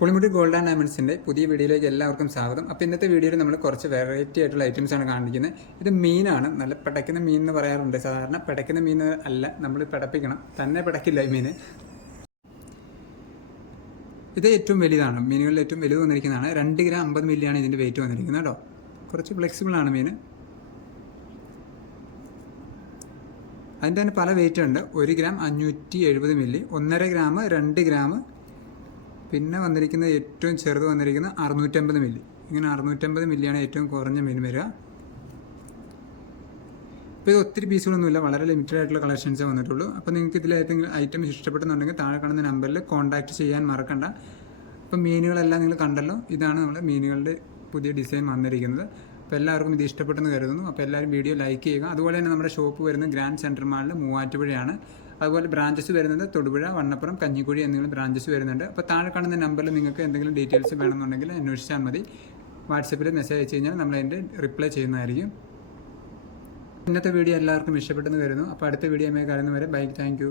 പുളിമുട്ടി gold and ഡയമണ്ട്സിൻ്റെ പുതിയ വീഡിയോയിലേക്ക് എല്ലാവർക്കും സ്വാഗതം. അപ്പോൾ ഇന്നത്തെ വീഡിയോയിൽ നമ്മൾ കുറച്ച് വെറൈറ്റി ആയിട്ടുള്ള ഐറ്റംസ് ആണ് കാണിക്കുന്നത്. ഇത് മീനാണ്, നല്ല പിടയ്ക്കുന്ന മീൻ എന്ന് പറയാറുണ്ട്. സാധാരണ പിടയ്ക്കുന്ന മീൻ അല്ല, നമ്മൾ പിടപ്പിക്കണം, തന്നെ പിടയ്ക്കില്ല ഈ മീൻ. ഇത് ഏറ്റവും വലുതാണ്, മീനുകളിൽ ഏറ്റവും വലുത് വന്നിരിക്കുന്നതാണ്. 2 ഗ്രാം 50 മില്ലിയാണ് ഇതിൻ്റെ വെയിറ്റ് വന്നിരിക്കുന്നത് കേട്ടോ. കുറച്ച് ഫ്ലെക്സിബിളാണ് മീൻ. അതിൻ്റെ തന്നെ പല വെയിറ്റ് ഉണ്ട്. 1 ഗ്രാം 570 മില്ലി, 1.5 ഗ്രാം, 2 ഗ്രാം, പിന്നെ വന്നിരിക്കുന്നത് ഏറ്റവും ചെറുത് വന്നിരിക്കുന്നത് 650 മില്ലി. ഇങ്ങനെ 650 മില്ലിയാണ് ഏറ്റവും കുറഞ്ഞ മീൻ വരിക. അപ്പോൾ ഇത് ഒത്തിരി പീസുകളൊന്നുമില്ല, വളരെ ലിമിറ്റഡ് ആയിട്ടുള്ള കളക്ഷൻസേ വന്നിട്ടുള്ളൂ. അപ്പോൾ നിങ്ങൾക്ക് ഇതിൽ ഏതെങ്കിലും ഐറ്റംസ് ഇഷ്ടപ്പെടുന്നുണ്ടെങ്കിൽ താഴെ കാണുന്ന നമ്പറിൽ കോൺടാക്റ്റ് ചെയ്യാൻ മറക്കണ്ട. അപ്പോൾ മീനുകളെല്ലാം നിങ്ങൾ കണ്ടല്ലോ, ഇതാണ് നമ്മുടെ മീനുകളുടെ പുതിയ ഡിസൈൻ വന്നിരിക്കുന്നത്. അപ്പോൾ എല്ലാവർക്കും ഇത് ഇഷ്ടപ്പെട്ടെന്ന് കരുതുന്നു. അപ്പോൾ എല്ലാവരും വീഡിയോ ലൈക്ക് ചെയ്യുക. അതുപോലെ തന്നെ നമ്മുടെ ഷോപ്പ് വരുന്നത് ഗ്രാൻഡ് സെൻട്രൽ മാളിൽ മൂവാറ്റുപുഴയാണ്. അതുപോലെ ബ്രാഞ്ചസ് വരുന്നത് തൊടുപുഴ, വണ്ണപ്പുറം, കഞ്ഞിക്കുഴി എന്നിങ്ങനെ ബ്രാഞ്ചസ് വരുന്നുണ്ട്. അപ്പോൾ താഴെ കാണുന്ന നമ്പറിൽ നിങ്ങൾക്ക് എന്തെങ്കിലും ഡീറ്റെയിൽസ് വേണമെന്നുണ്ടെങ്കിൽ അന്വേഷിച്ചാൽ മതി. വാട്സപ്പിൽ മെസ്സേജ് അയച്ചു കഴിഞ്ഞാൽ നമ്മൾ അതിൻ്റെ റിപ്ലൈ ചെയ്യുന്നതായിരിക്കും. ഇന്നത്തെ വീഡിയോ എല്ലാവർക്കും ഇഷ്ടപ്പെട്ടെന്ന് കരുതുന്നു. അപ്പോൾ അടുത്ത വീഡിയോയുമായി കാണുന്നവരെ ബൈ, താങ്ക് യു.